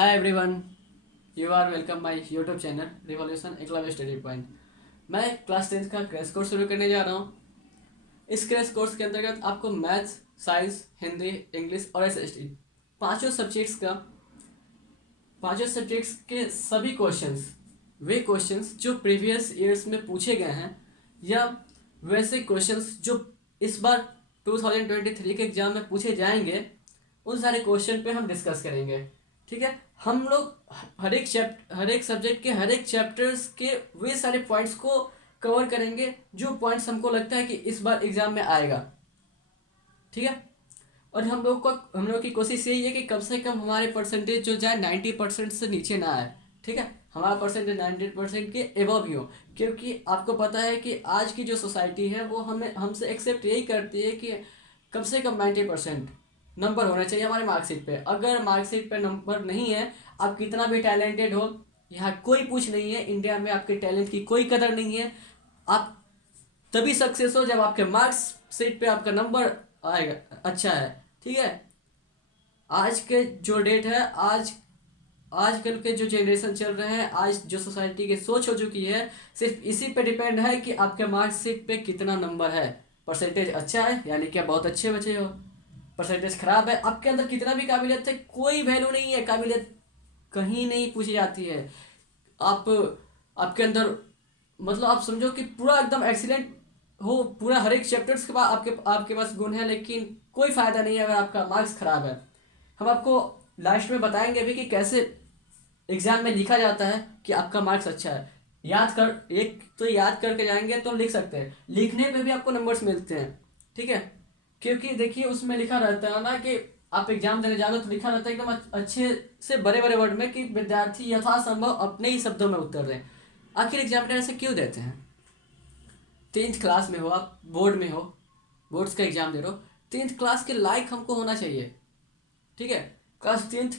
Hi everyone, you are welcome my YouTube channel revolution Eklavya study point. मैं class 10th का crash course शुरू करने जा रहा हूँ। इस क्रैश कोर्स के अंतर्गत आपको मैथ्स, साइंस, हिंदी, इंग्लिश और एसएसटी पांचों सब्जेक्ट्स का पांचों सब्जेक्ट्स के सभी क्वेश्चंस, वे क्वेश्चंस जो प्रीवियस ईयर्स में पूछे गए हैं या वैसे क्वेश्चंस जो इस बार 2023 के एग्जाम में पूछे जाएंगे, उन सारे क्वेश्चन पे हम डिस्कस करेंगे। ठीक है, हम लोग हर एक सब्जेक्ट के हर एक चैप्टर्स के वे सारे पॉइंट्स को कवर करेंगे जो पॉइंट्स हमको लगता है कि इस बार एग्जाम में आएगा। ठीक है, और हम लोग की कोशिश यही है कि कम से कम हमारे परसेंटेज जो जाए 90% से नीचे ना आए। ठीक है, हमारा परसेंटेज 90% के एबव ही हो, क्योंकि आपको पता है कि आज की जो सोसाइटी है वो हमें हमसे एक्सेप्ट यही करती है कि कम से कम 90% नंबर होना चाहिए हमारे मार्कशीट पे। अगर मार्कशीट पे नंबर नहीं है, आप कितना भी टैलेंटेड हो, यहाँ कोई पूछ नहीं है, इंडिया में आपके टैलेंट की कोई कदर नहीं है। आप तभी सक्सेस हो जब आपके मार्क्स शीट पे आपका नंबर आएगा अच्छा है। ठीक है, आज के जो डेट है, आजकल के जो जनरेशन चल रहे हैं, आज जो सोसाइटी की सोच हो चुकी है, सिर्फ इसी पे डिपेंड है कि आपके मार्कशीट पे कितना नंबर है। परसेंटेज अच्छा है यानी कि आप बहुत अच्छे बचे हो, परसेंटेज खराब है, आपके अंदर कितना भी काबिलियत है, कोई वैल्यू नहीं है। काबिलियत कहीं नहीं पूछी जाती है। आप आपके अंदर मतलब आप समझो कि पूरा एकदम एक्सीलेंट हो, पूरा हर एक चैप्टर्स के बाद आपके आपके पास गुण है, लेकिन कोई फ़ायदा नहीं है अगर आपका मार्क्स खराब है। हम आपको लास्ट में बताएंगे भी कि कैसे एग्जाम में लिखा जाता है कि आपका मार्क्स अच्छा है। एक तो याद करके जाएंगे तो लिख सकते हैं, लिखने पे भी आपको नंबर्स मिलते हैं। ठीक है, क्योंकि देखिए उसमें लिखा रहता है ना कि आप एग्जाम देने जाओगे तो लिखा रहता है एकदम अच्छे से बड़े बड़े वर्ड में कि विद्यार्थी यथासंभव अपने ही शब्दों में उत्तर दें। आखिर एग्जामिनर ऐसे क्यों देते हैं? 10th क्लास में हो, आप बोर्ड में हो, बोर्ड्स का एग्जाम दे रहे हो, 10th क्लास के लायक हमको होना चाहिए। ठीक है, क्लास 10th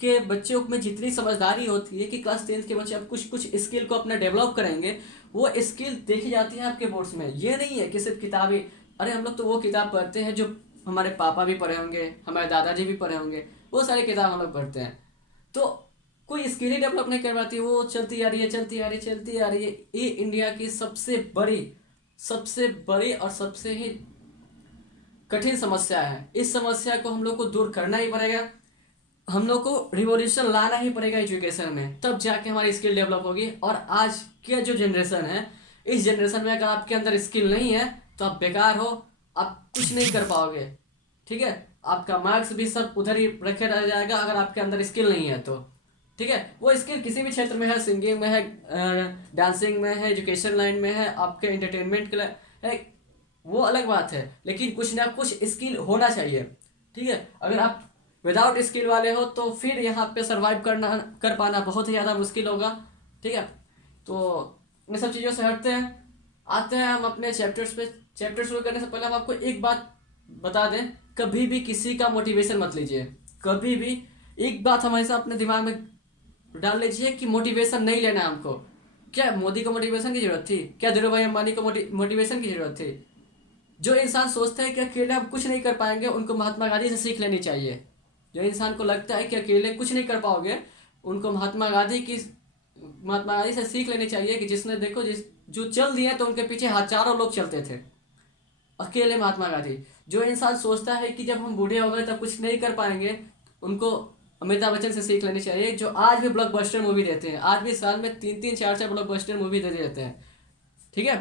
के बच्चों में जितनी समझदारी होती है कि क्लास 10th के बच्चे अब कुछ कुछ स्किल को अपना डेवलप करेंगे, वो स्किल देखी जाती है आपके बोर्ड्स में। ये नहीं है कि सिर्फ किताबें। अरे हम लोग तो वो किताब पढ़ते हैं जो हमारे पापा भी पढ़े होंगे, हमारे दादाजी भी पढ़े होंगे, वो सारी किताब हम लोग पढ़ते हैं। तो कोई स्किल ही डेवलप नहीं करवाती, वो चलती आ रही है, चलती आ रही है, चलती आ रही है। ये इंडिया की सबसे बड़ी और सबसे ही कठिन समस्या है। इस समस्या को हम लोग को दूर करना ही पड़ेगा। हम लोग को रिवॉल्यूशन लाना ही पड़ेगा एजुकेशन में, तब जाके हमारी स्किल डेवलप होगी। और आज के जो जनरेशन है, इस जनरेशन में अगर आपके अंदर स्किल नहीं है तो आप बेकार हो, आप कुछ नहीं कर पाओगे। ठीक है, आपका मार्क्स भी सब उधर ही रखे रह जाएगा अगर आपके अंदर स्किल नहीं है तो। ठीक है, वो स्किल किसी भी क्षेत्र में है, सिंगिंग में है, डांसिंग में है, एजुकेशन लाइन में है, आपके एंटरटेनमेंट के लिए है, वो अलग बात है, लेकिन कुछ ना कुछ स्किल होना चाहिए। ठीक है, अगर आप विदाउट स्किल वाले हो तो फिर यहाँ पे सरवाइव कर पाना बहुत ही ज़्यादा मुश्किल होगा। ठीक है, तो इन सब चीज़ों से हटते हैं, आते हैं हम अपने चैप्टर्स पे। चैप्टर शुरू करने से पहले हम आपको एक बात बता दें, कभी भी किसी का मोटिवेशन मत लीजिए। कभी भी एक बात हमेशा अपने दिमाग में डाल लीजिए कि मोटिवेशन नहीं लेना है हमको। क्या मोदी को मोटिवेशन की जरूरत थी? क्या धीरू भाई अंबानी को मोटिवेशन की जरूरत थी? जो इंसान सोचता है कि अकेले हम कुछ नहीं कर पाएंगे, उनको महात्मा गांधी से सीख लेनी चाहिए। जो इंसान को लगता है कि अकेले कुछ नहीं कर पाओगे, उनको महात्मा गांधी से सीख लेनी चाहिए कि जिसने देखो जो चल दिए तो उनके पीछे हजारों लोग चलते थे, अकेले महात्मा गांधी। जो इंसान सोचता है कि जब हम बूढ़े हो गए तब कुछ नहीं कर पाएंगे, उनको अमिताभ बच्चन से सीख लेनी चाहिए, जो आज भी ब्लॉकबस्टर मूवी देते हैं, आज भी साल में 3-3 4-4 ब्लॉकबस्टर मूवी दे देते हैं। ठीक है,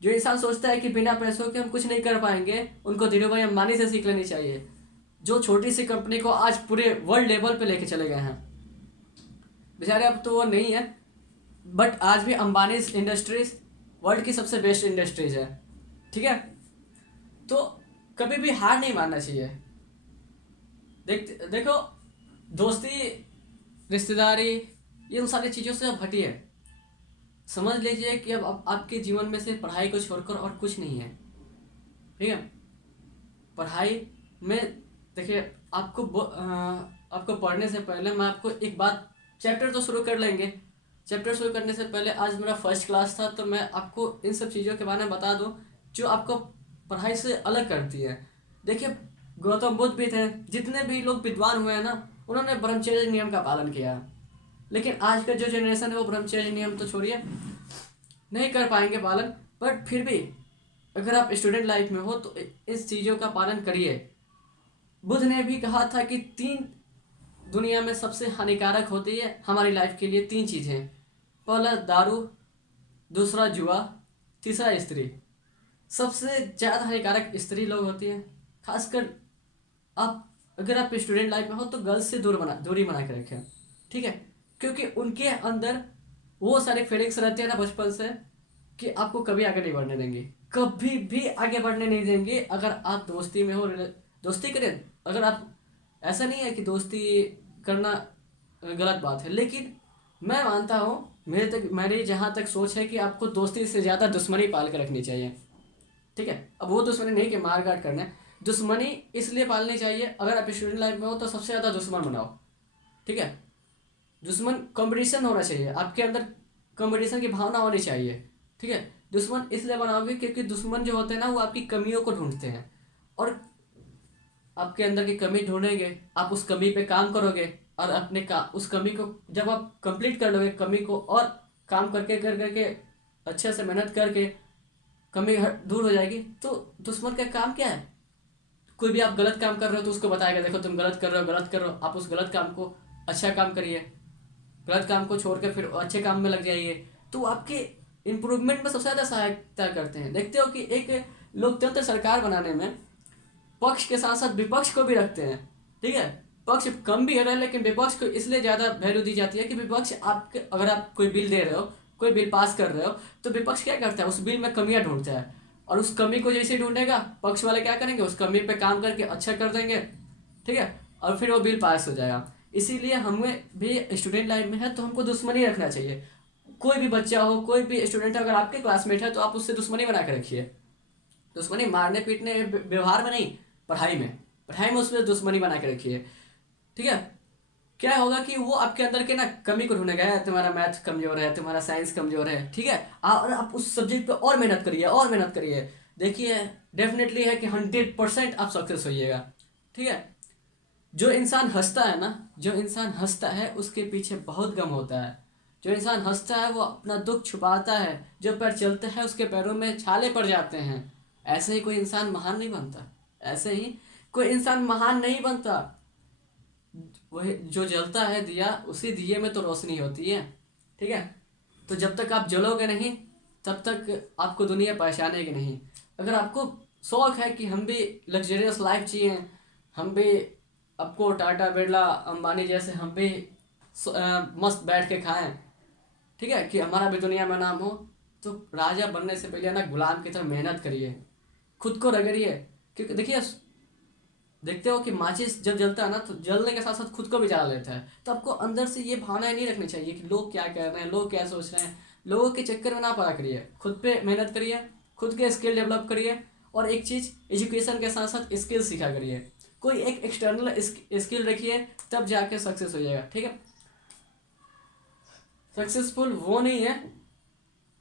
जो इंसान सोचता है कि बिना पैसों के हम कुछ नहीं कर पाएंगे, उनको धीरू भाई अंबानी से सीख लेनी चाहिए, जो छोटी सी कंपनी को आज पूरे वर्ल्ड लेवल पे लेके चले गए हैं। बेचारे अब तो वो नहीं है, बट आज भी अंबानी इंडस्ट्रीज वर्ल्ड की सबसे बेस्ट इंडस्ट्रीज है। ठीक है, तो कभी भी हार नहीं मानना चाहिए। देखो, दोस्ती, रिश्तेदारी, ये उन सारी चीज़ों से अब हटिए। समझ लीजिए कि अब आपके जीवन में से पढ़ाई को छोड़कर और कुछ नहीं है। ठीक है, पढ़ाई में देखिए, आपको पढ़ने से पहले मैं आपको एक बात, चैप्टर तो शुरू कर लेंगे। चैप्टर शुरू करने से पहले आज मेरा फर्स्ट क्लास था, तो मैं आपको इन सब चीज़ों के बारे में बता दूं जो आपको पढ़ाई से अलग करती है। देखिए, गौतम बुद्ध भी थे, जितने भी लोग विद्वान हुए हैं ना, उन्होंने ब्रह्मचर्य नियम का पालन किया। लेकिन आज का जो जनरेशन है वो ब्रह्मचर्य नियम तो छोड़िए, नहीं कर पाएंगे पालन, बट फिर भी अगर आप स्टूडेंट लाइफ में हो तो इस चीज़ों का पालन करिए। बुद्ध ने भी कहा था कि 3 दुनिया में सबसे हानिकारक होती है हमारी लाइफ के लिए, 3 चीज़ें। पहला दारू, दूसरा जुआ, तीसरा स्त्री। सबसे ज़्यादा हानिकारक स्त्री लोग होती है। खासकर आप अगर आप स्टूडेंट लाइफ में हो तो गर्ल्स से दूरी बना के रखें, ठीक है, क्योंकि उनके अंदर वो सारे फीलिंग्स रहते हैं ना बचपन से कि आपको कभी आगे नहीं बढ़ने देंगे, कभी भी आगे बढ़ने नहीं देंगे। अगर आप दोस्ती में हो, दोस्ती करें, अगर आप, ऐसा नहीं है कि दोस्ती करना गलत बात है, लेकिन मैं मानता हूँ, मेरी जहाँ तक सोच है कि आपको दोस्ती से ज़्यादा दुश्मनी पाल के रखनी चाहिए, ठीक है। अब वो दुश्मनी नहीं कि मार काट करना है, दुश्मनी इसलिए पालनी चाहिए, अगर आप स्टूडेंट लाइफ में हो तो सबसे ज़्यादा दुश्मन बनाओ, ठीक है। दुश्मन, कंपटीशन होना चाहिए आपके अंदर, कंपटीशन की भावना होनी चाहिए, ठीक है। दुश्मन इसलिए बनाओगे क्योंकि दुश्मन जो होते हैं ना वो आपकी कमियों को ढूंढते हैं, और आपके अंदर की कमी ढूंढेंगे, आप उस कमी पे काम करोगे, और उस कमी को जब आप कंप्लीट कर लोगे, कमी को, और काम करके कर करके अच्छे से मेहनत करके कमी दूर हो जाएगी, तो दुश्मन का काम क्या है? कोई भी आप गलत काम कर रहे हो तो उसको बताएगा, देखो तुम गलत कर रहे हो, गलत कर रहे हो, आप उस गलत काम को अच्छा काम करिए, गलत काम को छोड़ के फिर अच्छे काम में लग जाइए, तो आपके इम्प्रूवमेंट में सबसे ज़्यादा सहायता करते हैं। देखते हो कि एक लोकतंत्र सरकार बनाने में पक्ष के साथ साथ विपक्ष को भी रखते हैं, ठीक है। पक्ष कम भी हो रहा है लेकिन विपक्ष को इसलिए ज़्यादा वैल्यू दी जाती है कि विपक्ष आपके, अगर आप कोई बिल दे रहे हो, कोई बिल पास कर रहे हो, तो विपक्ष क्या करता है, उस बिल में कमियां ढूंढता है, और उस कमी को जैसे ढूंढेगा पक्ष वाले क्या करेंगे, उस कमी पे काम करके अच्छा कर देंगे, ठीक है, और फिर वो बिल पास हो जाएगा। इसीलिए हमें भी स्टूडेंट लाइफ में है तो हमको दुश्मनी रखना चाहिए। कोई भी बच्चा हो, कोई भी स्टूडेंट है, अगर आपके क्लासमेट है तो आप उससे दुश्मनी बना के रखिए। दुश्मनी मारने पीटने व्यवहार में नहीं, पढ़ाई में उसमें दुश्मनी बना के रखिए, ठीक है। क्या होगा कि वो आपके अंदर के ना कमी को ढूंढेगा, है तुम्हारा मैथ कमजोर है, तुम्हारा साइंस कमजोर है, ठीक है, और आप उस सब्जेक्ट पे और मेहनत करिए, और मेहनत करिए, देखिए डेफिनेटली है कि 100% आप सक्सेस होइएगा, ठीक है। जो इंसान हंसता है ना, जो इंसान हंसता है उसके पीछे बहुत गम होता है। जो इंसान हंसता है वो अपना दुख छुपाता है, जो पैर चलता है उसके पैरों में छाले पड़ जाते हैं। ऐसे ही कोई इंसान महान नहीं बनता, ऐसे ही कोई इंसान महान नहीं बनता। वही जो जलता है दिया, उसी दिए में तो रोशनी होती है, ठीक है। तो जब तक आप जलोगे नहीं तब तक आपको दुनिया पहचानेगी नहीं। अगर आपको शौक है कि हम भी लग्जरियस लाइफ जिए, हम भी, आपको टाटा बिरला अंबानी जैसे हम भी मस्त बैठ के खाएं, ठीक है, कि हमारा भी दुनिया में नाम हो, तो राजा बनने से पहले ना गुलाम की तरह मेहनत करिए, खुद को रगड़िए। क्योंकि देखिए, देखते हो कि माचिस जब जलता है ना तो जलने के साथ साथ खुद को भी जला लेता है। तो आपको अंदर से ये भावनाएं नहीं रखनी चाहिए कि लोग क्या कह रहे हैं, लोग क्या सोच रहे हैं। लोगों के चक्कर में ना पड़ा करिए, खुद पे मेहनत करिए, खुद के स्किल डेवलप करिए, और एक चीज़, एजुकेशन के साथ साथ स्किल सीखा करिए। कोई एक एक्सटर्नल स्किल रखिए, तब जाके सक्सेस हो जाएगा, ठीक है। सक्सेसफुल वो नहीं है,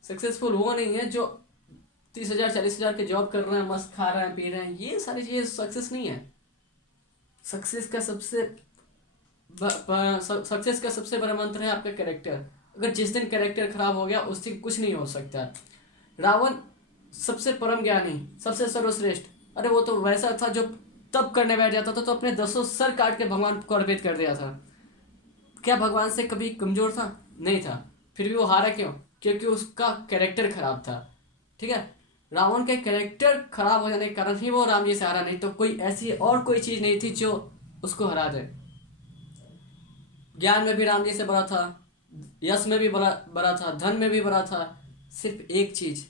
सक्सेसफुल वो नहीं है जो 30,000 40,000 के जॉब कर रहे हैं, मस्त खा रहे हैं पी रहे हैं, ये सारी चीज़ें सक्सेस नहीं है। सक्सेस का सबसे सक्सेस का सबसे बड़ा मंत्र है आपका कैरेक्टर। अगर जिस दिन कैरेक्टर खराब हो गया उस दिन कुछ नहीं हो सकता। रावण सबसे परम ज्ञानी, सबसे सर्वश्रेष्ठ, अरे वो तो वैसा था जो तप करने बैठ जाता था तो अपने 10 सर काट के भगवान को अर्पित कर दिया था। क्या भगवान से कभी कमजोर था? नहीं था। फिर भी वो हारा क्यों? क्योंकि उसका कैरेक्टर खराब था, ठीक है। रावण के कैरेक्टर खराब हो जाने के कारण ही वो राम जी से हारा, नहीं तो कोई ऐसी और कोई चीज़ नहीं थी जो उसको हरा दे। ज्ञान में भी राम जी से बड़ा था, यश में भी बड़ा बड़ा था, धन में भी बड़ा था, सिर्फ एक चीज़,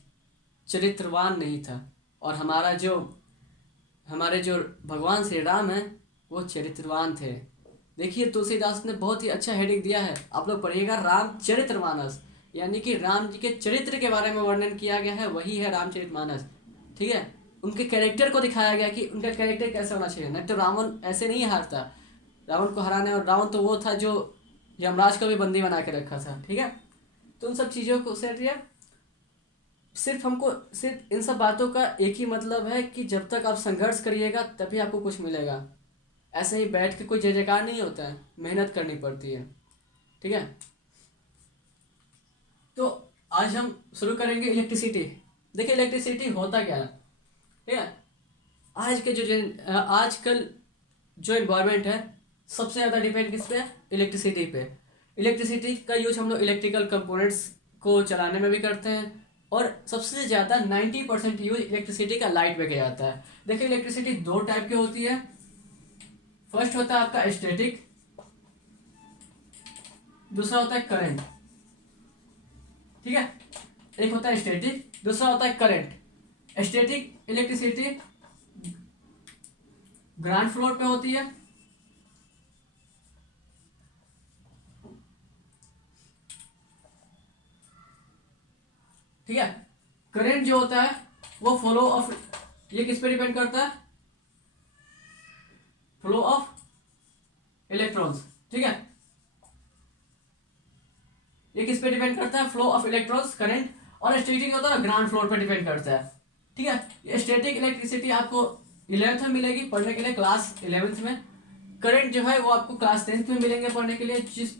चरित्रवान नहीं था। और हमारे जो भगवान श्री राम हैं वो चरित्रवान थे। देखिए तुलसीदास ने बहुत ही अच्छा हेडिंग दिया है, आप लोग पढ़िएगा, रामचरितमानस, यानी कि राम जी के चरित्र के बारे में वर्णन किया गया है, वही है रामचरितमानस, ठीक है। उनके कैरेक्टर को दिखाया गया कि उनका कैरेक्टर कैसा होना चाहिए, नहीं तो रावण ऐसे नहीं हारता। रावण को हराने, और रावण तो वो था जो यमराज को भी बंदी बना के रखा था, ठीक है। तो उन सब चीज़ों को से सिर्फ इन सब बातों का एक ही मतलब है कि जब तक आप संघर्ष करिएगा तभी आपको कुछ मिलेगा। ऐसे ही बैठ के कोई जय जयकार नहीं होता है, मेहनत करनी पड़ती है। ठीक है, तो आज हम शुरू करेंगे इलेक्ट्रिसिटी। देखिए इलेक्ट्रिसिटी होता क्या है। ठीक है, आजकल जो इन्वायरमेंट है सबसे ज़्यादा डिपेंड किस पे है, इलेक्ट्रिसिटी पे। इलेक्ट्रिसिटी का यूज हम लोग इलेक्ट्रिकल कंपोनेंट्स को चलाने में भी करते हैं, और सबसे ज़्यादा 90% यूज इलेक्ट्रिसिटी का लाइट में किया जाता है। देखिए इलेक्ट्रिसिटी दो टाइप की होती है। फर्स्ट होता है आपका स्टैटिक, दूसरा होता है करंट। ठीक है, एक होता है स्टैटिक, दूसरा होता है current. Static electricity ground floor पे होती है। ठीक है, करंट जो होता है वो फ्लो ऑफ, ये किस पे डिपेंड करता है, फ्लो ऑफ इलेक्ट्रॉन्स। ठीक है, ये किस पे डिपेंड करता है, फ्लो ऑफ इलेक्ट्रॉन्स, करंट। और स्टैटिक होता है ग्राउंड फ्लोर पे डिपेंड करता है। ठीक है, ये स्टैटिक इलेक्ट्रिसिटी आपको 11th में मिलेगी पढ़ने के लिए, क्लास 11th में। करंट जो है वो आपको क्लास 10th में मिलेंगे पढ़ने के लिए। जिस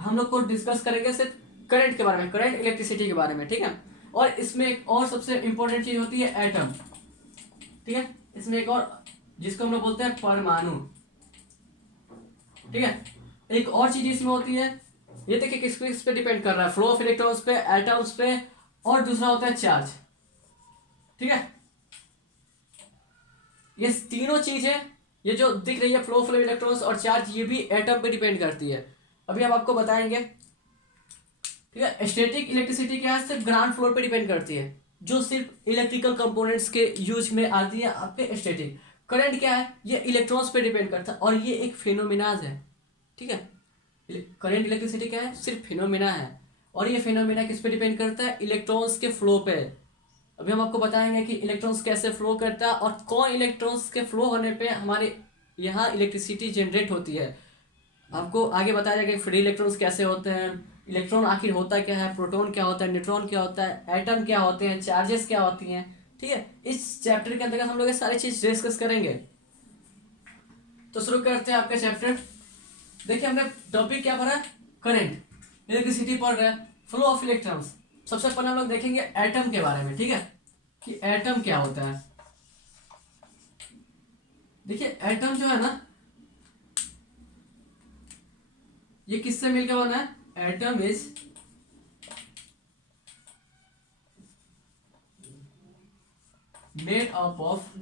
हम लोग को डिस्कस करेंगे सिर्फ करंट के बारे में, करंट इलेक्ट्रिसिटी के बारे में। ठीक है, और इसमें एक और सबसे इंपॉर्टेंट चीज होती है एटम। ठीक है, इसमें एक और जिसको हम लोग बोलते हैं परमाणु। ठीक है, एक और चीज इसमें होती है, ये देखिए किस पे डिपेंड कर रहा है, फ्लो ऑफ इलेक्ट्रॉन्स पे, एटम्स पे, और दूसरा होता है चार्ज। ठीक है, ये तीनों चीजें, ये जो दिख रही है फ्लो ऑफ इलेक्ट्रॉन्स और चार्ज, ये भी एटम पे डिपेंड करती है। अभी हम आपको बताएंगे। ठीक है, स्टैटिक इलेक्ट्रिसिटी क्या है, सिर्फ ग्राउंड फ्लोर पे डिपेंड करती है, जो सिर्फ इलेक्ट्रिकल कंपोनेंट्स के यूज में आती है आपके स्टैटिक। करंट क्या है, ये इलेक्ट्रॉन्स पे डिपेंड करता है, और ये एक फिनोमिनाज है। ठीक है, करंट इलेक्ट्रिसिटी क्या है, सिर्फ फिनोमिना है, और ये फिनोमिना किस पे डिपेंड करता है, इलेक्ट्रॉन्स के फ्लो पे। अभी हम आपको बताएंगे कि इलेक्ट्रॉन्स कैसे फ्लो करता है, और कौन इलेक्ट्रॉन्स के फ्लो होने पे हमारे यहाँ इलेक्ट्रिसिटी जनरेट होती है। आपको आगे बताया जाएगा कि फ्री इलेक्ट्रॉन्स कैसे होते हैं, इलेक्ट्रॉन आखिर होता क्या है, प्रोटॉन क्या होता है, न्यूट्रॉन क्या होता है, एटम क्या होते हैं, चार्जेस क्या होती हैं। ठीक है, इस चैप्टर के अंतर्गत हम लोग ये सारी चीज डिस्कस करेंगे। तो शुरू करते हैं आपका चैप्टर। देखिए हमने टॉपिक क्या पढ़ा है, करंट, इलेक्ट्रिसिटी पढ़ रहे हैं, फ्लो ऑफ इलेक्ट्रॉन्स। सबसे पहले हम लोग देखेंगे एटम के बारे में। ठीक है, कि एटम क्या होता है। देखिए एटम जो है ना, ये किससे मिलकर बना है, atom is made up of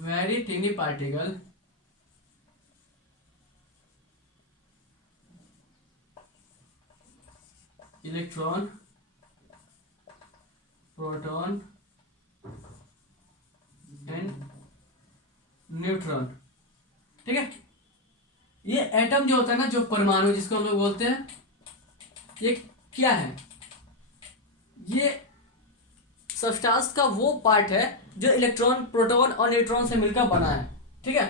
very tiny particle electron, proton and neutron. ठीक है, ये एटम जो होता है ना, जो परमाणु जिसको हम लोग बोलते हैं, ये क्या है, ये सब्सटेंस का वो पार्ट है जो इलेक्ट्रॉन, प्रोटॉन और न्यूट्रॉन से मिलकर बना है। ठीक है,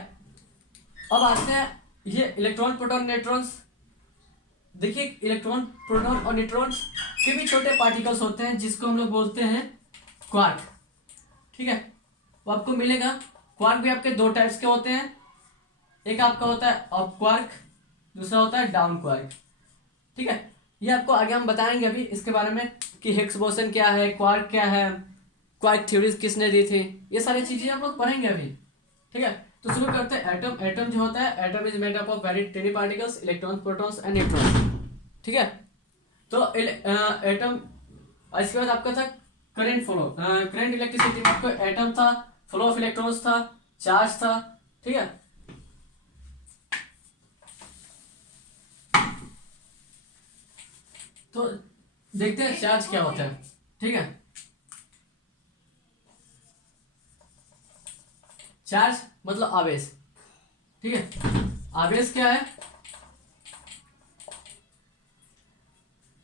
अब आते हैं ये इलेक्ट्रॉन, प्रोटॉन, न्यूट्रॉन्स। देखिए इलेक्ट्रॉन, प्रोटॉन और न्यूट्रॉन्स के भी छोटे पार्टिकल्स होते हैं जिसको हम लोग बोलते हैं क्वार्क। ठीक है, वो आपको मिलेगा। क्वार्क भी आपके दो टाइप्स के होते हैं, एक आपका होता है अप क्वार्क, दूसरा होता है डाउन क्वार्क। ठीक है, ये आपको आगे हम बताएंगे अभी इसके बारे में कि हिग्स बोसन क्या है, क्वार्क क्या है, क्वार्क थ्योरीज किसने दी थी, ये सारी चीजें हम लोग पढ़ेंगे अभी। ठीक है, तो शुरू करते हैं एटम। एटम जो होता है, atom is made up of very टिनी particles, electron, protons and neutrons. ठीक है, तो एटम, इसके बाद आपका था करंट फ्लो, करंट इलेक्ट्रिसिटी में आपको एटम था, फ्लो ऑफ इलेक्ट्रॉन्स था, चार्ज था। ठीक है, तो देखते हैं चार्ज क्या होता है। ठीक है, चार्ज मतलब आवेश। ठीक है, आवेश क्या है,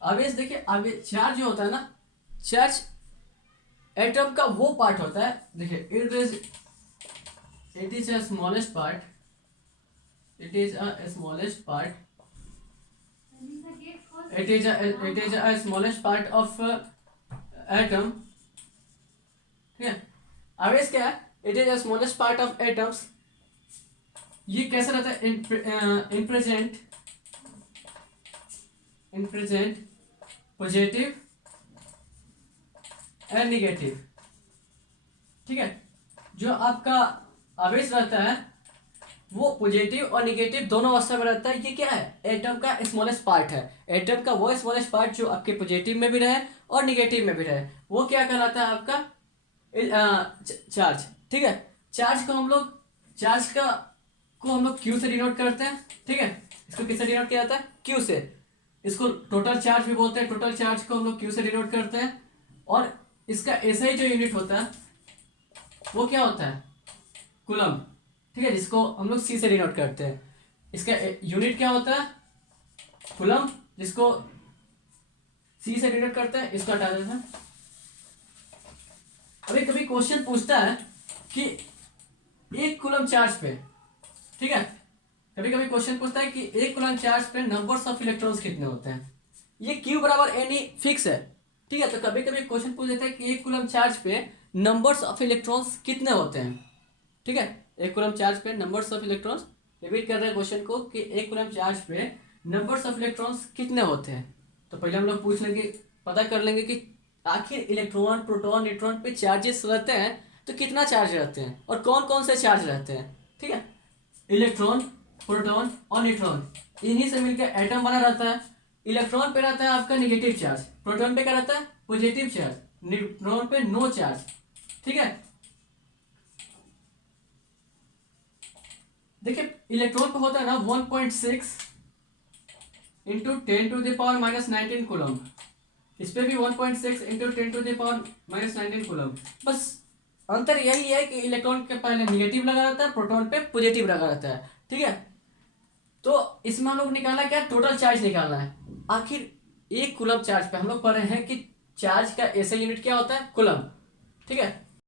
आवेश देखिए, आवेश, चार्ज जो होता है ना, चार्ज एटम का वो पार्ट होता है। देखिए it is a smallest part, it is a smallest part, it is a smallest part of atom. ठीक है, अवेज क्या है, it is smallest part of atoms. ये कैसा रहता है, in present positive and negative. ठीक है, जो आपका आवेश रहता है वो पॉजिटिव और निगेटिव दोनों अवस्था में रहता है। ये क्या है, एटम का स्मॉलेस्ट पार्ट है। एटम का वो स्मॉलेस्ट पार्ट जो आपके पॉजिटिव में भी रहे और निगेटिव में भी रहे, वो क्या कहलाता है आपका चार्ज। ठीक है, चार्ज को हम लोग क्यू से डिनोट करते हैं। ठीक है, इसको किससे डिनोट किया जाता है, क्यू से। इसको टोटल चार्ज भी बोलते हैं, टोटल चार्ज को हम लोग क्यू से डिनोट करते हैं। और इसका ऐसा ही जो यूनिट होता है वो क्या होता है, कूलम। ठीक है, जिसको हम लोग सी से डिनोट करते हैं। इसका यूनिट क्या होता है, कूलम, जिसको सी से डिनोट करते हैं। इसको हटा देते हैं। अभी कभी क्वेश्चन पूछता है कि एक कूलम चार्ज पे, ठीक है, कभी कभी क्वेश्चन पूछता है कि एक कूलम चार्ज पे नंबर्स ऑफ इलेक्ट्रॉन्स कितने होते हैं। ये क्यू बराबर एन ई फिक्स है। ठीक है, तो कभी कभी क्वेश्चन पूछ देता है कि एक कूलम चार्ज पे नंबर्स ऑफ इलेक्ट्रॉन्स कितने होते हैं। ठीक है, एक कूलम चार्ज पे नंबर्स ऑफ इलेक्ट्रॉन्स, रिपीट कर रहे हैं क्वेश्चन को कि एक कूलम चार्ज पे नंबर्स ऑफ इलेक्ट्रॉन्स कितने होते हैं। तो पहले हम लोग पूछ लेंगे, पता कर लेंगे कि आखिर इलेक्ट्रॉन, प्रोटॉन, न्यूट्रॉन पे चार्जेस रहते हैं तो कितना चार्ज रहते हैं और कौन कौन से चार्ज रहते हैं। ठीक है, इलेक्ट्रॉन, प्रोटॉन और न्यूट्रॉन, इन्हीं से मिलकर एटम बना रहता है। इलेक्ट्रॉन पे रहता है आपका निगेटिव चार्ज, प्रोटॉन पे क्या रहता है, पॉजिटिव चार्ज, न्यूट्रॉन पे नो चार्ज। ठीक है, देखिए इलेक्ट्रॉन पे होता है ना 1.6 इंटू 10⁻⁻19 कूलम। इस पे भी 1.6 इंटू 10⁻⁻19 कूलम। बस अंतर यही है कि इलेक्ट्रॉन के पहले निगेटिव लगा रहता है, प्रोटॉन पे पॉजिटिव लगा रहता है। ठीक है, तो इसमें हम लोग निकालना क्या, टोटल चार्ज निकालना है। आखिर एक कूलम चार्ज पे हम लोग पढ़ रहे हैं कि चार्ज का ऐसा यूनिट क्या होता है, कूलम। ठीक है,